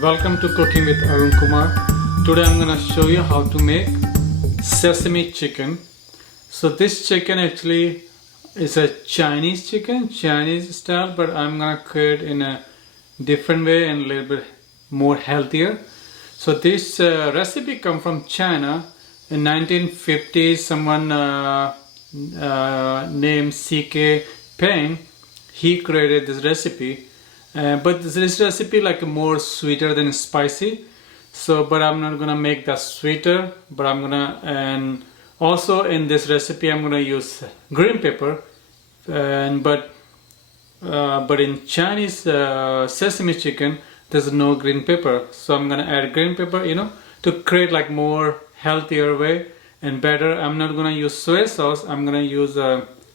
Welcome to Cooking with Arun Kumar. Today I'm gonna show you how to make sesame chicken. So this chicken actually is a Chinese chicken, Chinese style, but I'm gonna create in a different way and a little bit more healthier. So this recipe come from China in 1950s. Someone named C.K. Peng, he created this recipe. But this recipe like more sweeter than spicy, so but I'm not gonna make that sweeter, but I'm gonna, and also in this recipe I'm gonna use green pepper, and but in Chinese sesame chicken there's no green pepper, so I'm gonna add green pepper, to create like more healthier way and better. I'm not gonna use soy sauce, I'm gonna use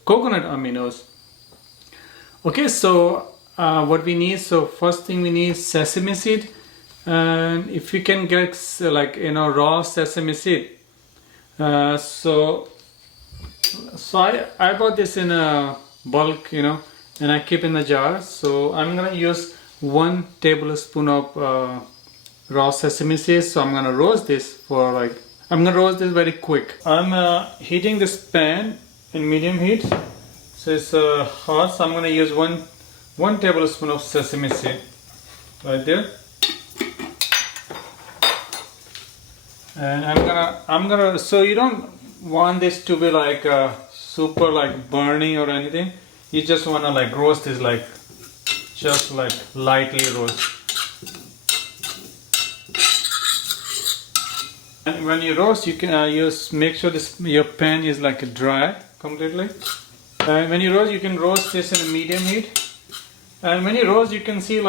coconut aminos. Okay, so what we need, so first thing we need sesame seed, and if you can get raw sesame seed, so I bought this in a bulk, and I keep in the jar. So I'm gonna use 1 tablespoon of raw sesame seeds. So I'm gonna roast this I'm gonna roast this very quick. I'm heating this pan in medium heat, so it's hot. So I'm gonna use one tablespoon of sesame seed right there, and I'm gonna so you don't want this to be like super like burning or anything. You just want to like roast this just like lightly roast. And when you roast, you can make sure your pan is like dry completely. And when you roast, you can roast this in a medium heat. And when you roast, you can see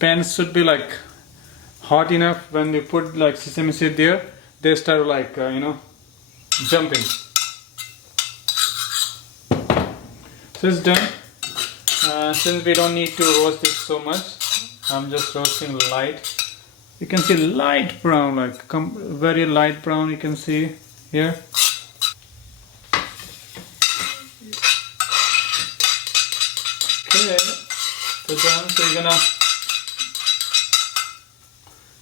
pan should be like hot enough. When you put like sesame seed there, they start jumping. So it's done. Since we don't need to roast it so much, I'm just roasting light. You can see light brown, very light brown. You can see here. Okay, so done. So you're gonna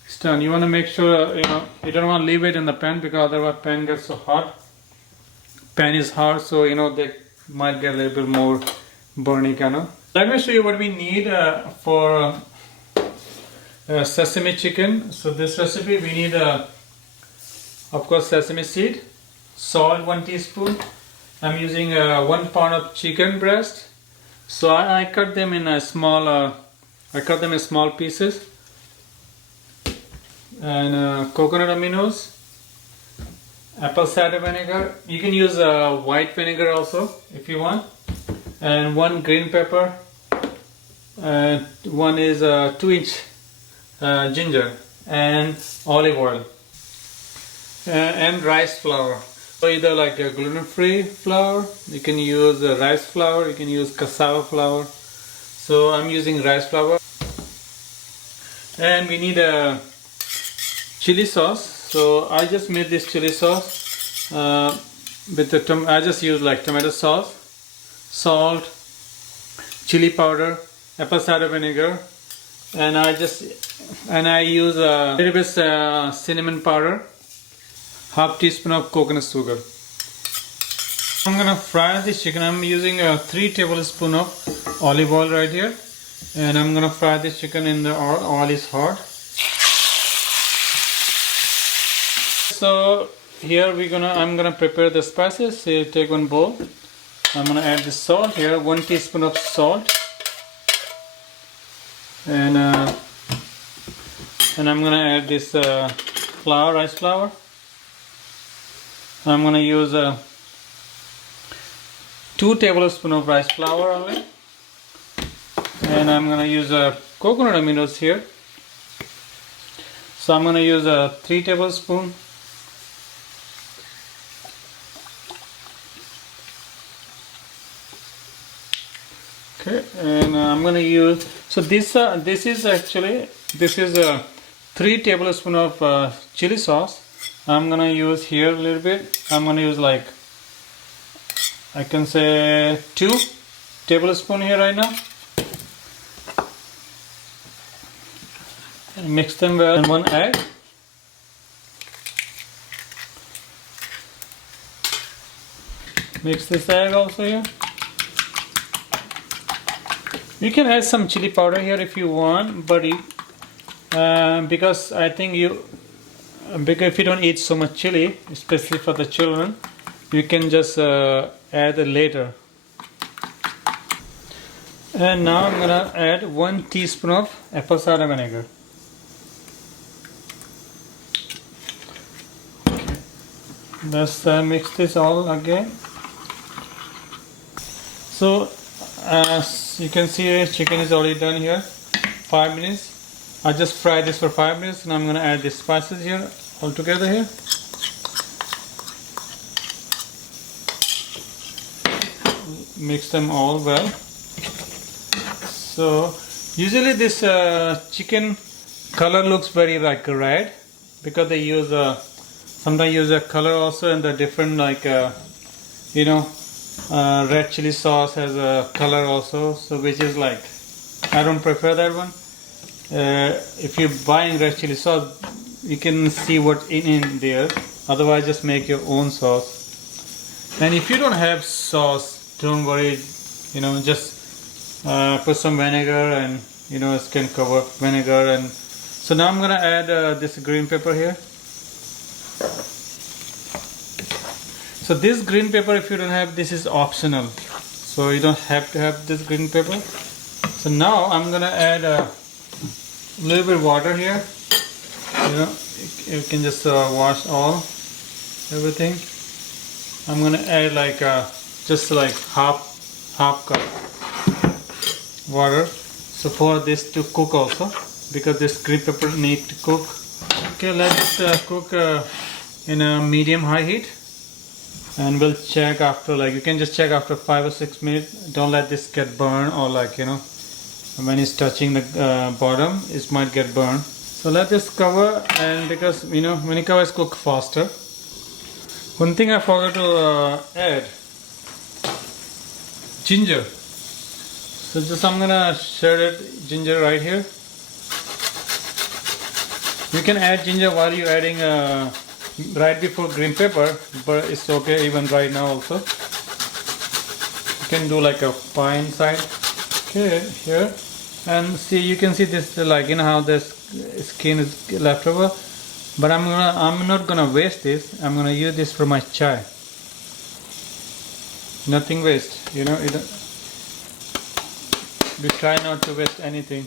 it's done. You want to make sure you don't want to leave it in the pan, because otherwise pan gets so hot. Pan is hot, so they might get a little bit more burny kind of. Let me show you what we need for sesame chicken. So this recipe we need of course sesame seed, salt 1 teaspoon. I'm using 1 pound of chicken breast. So I cut them in small pieces, and coconut aminos, apple cider vinegar. You can use white vinegar also if you want, and 1 green pepper, and 1 is 2-inch ginger, and olive oil, and rice flour. So either like a gluten-free flour, you can use rice flour, you can use cassava flour. So I'm using rice flour. And we need a chili sauce. So I just made this chili sauce with I just use tomato sauce, salt, chili powder, apple cider vinegar, and I use a little bit cinnamon powder, half teaspoon of coconut sugar. I'm gonna fry this chicken. I'm using 3 tablespoons of olive oil right here, and I'm gonna fry this chicken in the oil is hot. So here I'm gonna prepare the spices. So you take 1 bowl. I'm gonna add the salt here, 1 teaspoon of salt, and I'm gonna add this rice flour. I'm going to use 2 tablespoons of rice flour only, and I'm going to use coconut aminos here. So I'm going to use 3 tablespoons. Okay, and I'm going to use, so this is 3 tablespoons of chili sauce. I'm gonna use here a little bit. I'm gonna use I can say 2 tablespoons here right now. and mix them well. And one egg. Mix this egg also here. You can add some chili powder here if you want, but because I think because if you don't eat so much chili, especially for the children, you can just add it later. And now I'm gonna add 1 teaspoon of apple cider vinegar. Okay. Let's mix this all again. So as you can see, chicken is already done here. 5 minutes. I just fried this for 5 minutes, and I'm gonna add the spices here all together here. Mix them all well. So usually this chicken color looks very like red because they use sometimes use a color also, and the different like red chili sauce has a color also, so which is like I don't prefer that one. If you're buying red chili sauce, you can see what in there. Otherwise, just make your own sauce. And if you don't have sauce, don't worry. Just put some vinegar, and it can cover vinegar. And so now I'm gonna add this green pepper here. So this green pepper, if you don't have, this is optional, so you don't have to have this green pepper. So now I'm gonna add a little bit of water here. You can just wash everything. I'm gonna add like just like half cup water. So for this to cook also, because this green pepper need to cook. Okay, let it cook in a medium-high heat. And we'll check after, like, you can just check after 5 or 6 minutes. Don't let this get burned, or like when it's touching the bottom, it might get burned. So let this cover, and because when it covers, cook faster. One thing I forgot to add, ginger. So just I'm gonna shred ginger right here. You can add ginger while you're adding right before green pepper, but it's okay even right now also. You can do like a fine side. Okay, here, and see, you can see this, like how this skin is left over. But I'm not gonna waste this. I'm gonna use this for my chai. Nothing waste. We try not to waste anything.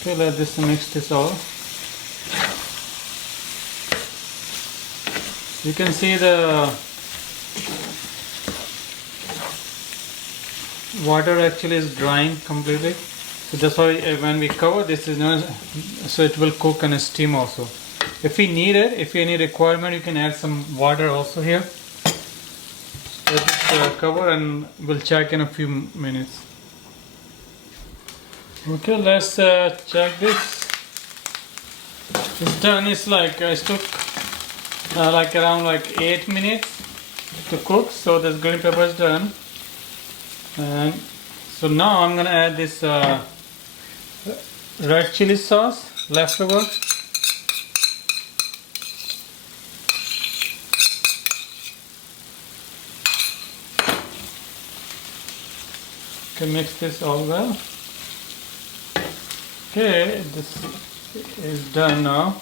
Okay, let this mix this all. You can see the water actually is drying completely. So that's why when we cover this, so it will cook and steam also. If you need it, if you any requirement, you can add some water also here. Let this cover, and we'll check in a few minutes. Okay, let's check this. It's done. It's like it took like around 8 minutes to cook. So this green pepper is done, and so now I'm gonna add this red chili sauce leftover. Okay, mix this all well. Okay, this is done now.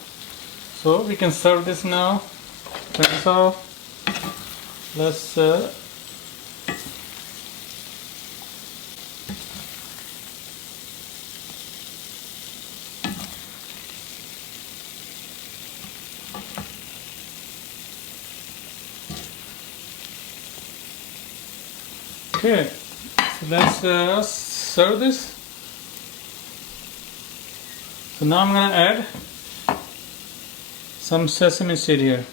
So we can serve this now. Turn it off. Let's okay, so let's serve this. So now I'm going to add some sesame seed here.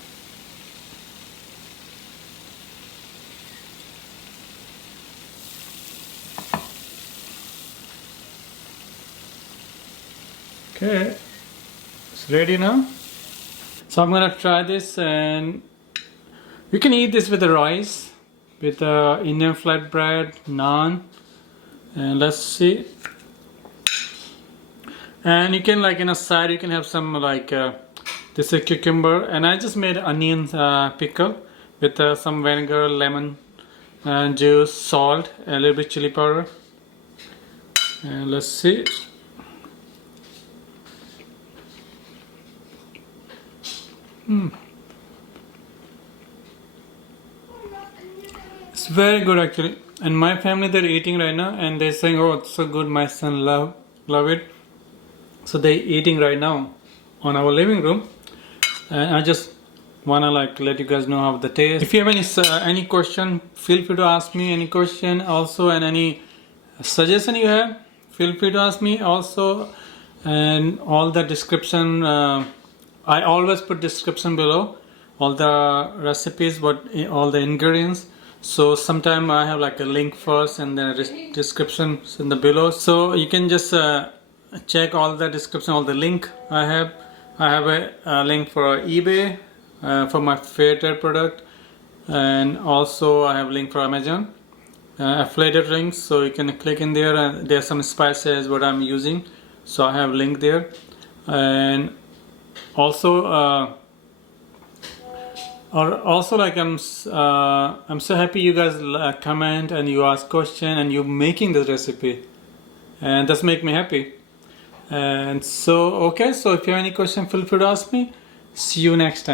Okay, it's ready now. So I'm going to try this, and you can eat this with the rice, with Indian flatbread, naan, and let's see. And you can, like, in a side you can have some like this is cucumber, and I just made onion pickle with some vinegar, lemon juice, salt, a little bit chili powder. And let's see. It's very good actually. And my family, they're eating right now and they're saying, oh, it's so good, my son love it. So they're eating right now on our living room. And I just wanna like let you guys know how the taste. If you have any question, feel free to ask me any question also, and any suggestion you have, feel free to ask me also. And all the description, I always put description below, all the recipes, all the ingredients. So sometime I have like a link first and then description in the below. So you can just check all the description, all the link I have. I have a link for eBay for my favorite product, and also I have link for Amazon affiliated links, so you can click in there, and there's some spices what I'm using, so I have link there. And also like I'm so happy you guys comment and you ask question and you making this recipe, and that's make me happy. And so okay, so if you have any question, feel free to ask me. See you next time.